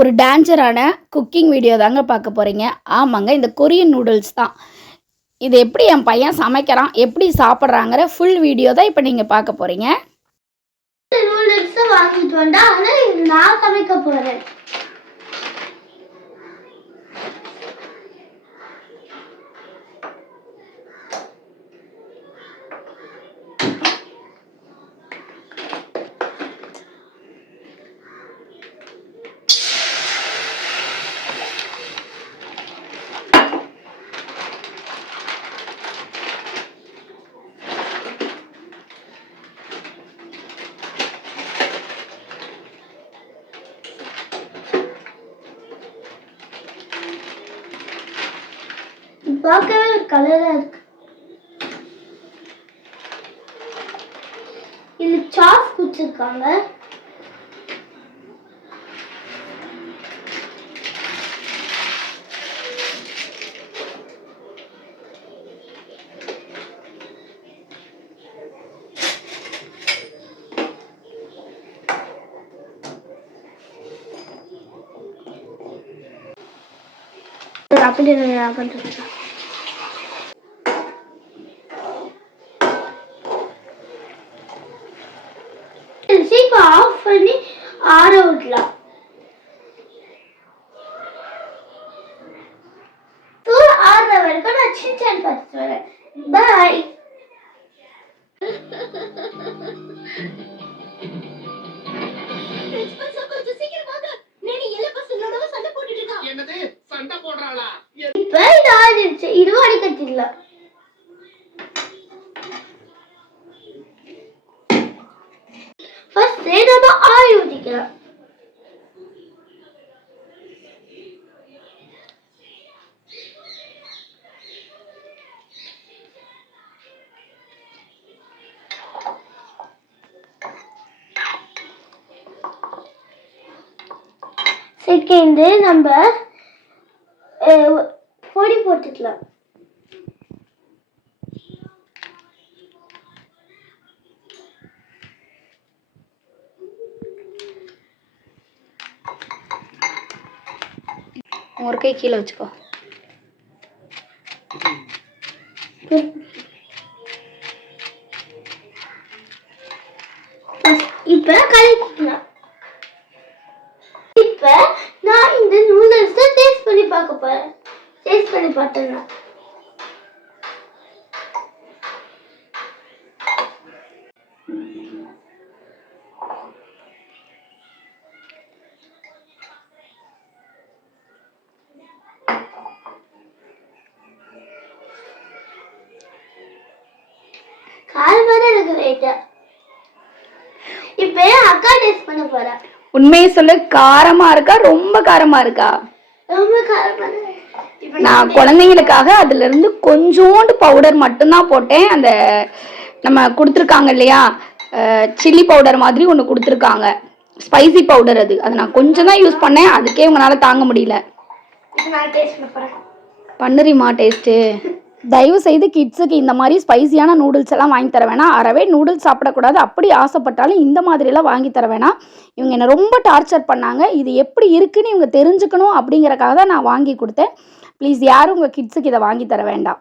ஒரு டேஞ்சரான cooking video தாங்க பார்க்க போகிறீங்க ஆமாங்க இந்த கொரியன் நூடுல்ஸ் தான். இது எப்படி என் பையன் சமைக்கிறான் எப்படி சாப்பிட்றாங்கிற ஃபுல் வீடியோ தான் இப்போ நீங்கள் பார்க்க போகிறீங்க நூடுல்ஸ் வாங்கிட்டு வந்தா நான் சமைக்க போகிறேன் பார்க்கவே ஒரு கலரா இருக்கு. இது சாஸ் குடிச்சிருக்காங்க அப்படி நான் பண்ணுறேன் சீப்பை ஆஃப் பண்ணி ஆற விடலாம். தூள் ஆறுற வரைக்கும் நான் சின்சான் பார்த்துட்டு வரேன். பாய் என்னது? சண்டை போடுறாளா? இப்ப இது ஆறிடுச்சு இதுவும் அடிக்கட்டிடலாம் ஃபர்ஸ்ட் நம்ம ஆயில் செகண்டு நம்ம பொடி போட்டுக்கலாம். ஒரு கை கீழே வச்சுக்கோ. இப்ப கலக்கிக்கலாம் இப்ப நான் இந்த நூடுல்ஸ் டேஸ்ட் பண்ணி பார்க்க போறேன். டேஸ்ட் பண்ணி பார்த்தேன் காரமா இப்ப அக்கா டேஸ்ட் பண்ண போறா. உண்மையை சொல்லு காரமாக இருக்கா ரொம்ப காரமாக இருக்கா? ரொம்ப காரமா நான் குழந்தைங்களுக்காக அதுலேருந்து கொஞ்சோண்டு பவுடர் மட்டும்தான் போட்டேன். அந்த நம்ம கொடுத்துருக்காங்க இல்லையா? சில்லி பவுடர் மாதிரி ஒன்று கொடுத்துருக்காங்க. ஸ்பைசி பவுடர் அது. அது நான் கொஞ்சம் தான் யூஸ் பண்ணேன். அதுக்கே உங்களால் தாங்க முடியல. இப்ப நான் டேஸ்ட் பண்ண போறேன். பண்ணுறிமா டேஸ்ட்டு தயவு செய்து கிட்ஸுக்கு இந்த மாதிரி ஸ்பைசியான நூடுல்ஸ் எல்லாம் வாங்கி தர வேணாம். அறவே நூடுல்ஸ் சாப்பிடக்கூடாது. அப்படி ஆசைப்பட்டாலும் இந்த மாதிரியெல்லாம் வாங்கி தர வேணாம். இவங்க என்னை ரொம்ப டார்ச்சர் பண்ணாங்க. இது எப்படி இருக்குன்னு இவங்க தெரிஞ்சுக்கணும் அப்படிங்கிறக்காக தான் நான் வாங்கி கொடுத்தேன். ப்ளீஸ் யாரும் உங்கள் கிட்ஸுக்கு இதை வாங்கி தர வேண்டாம்.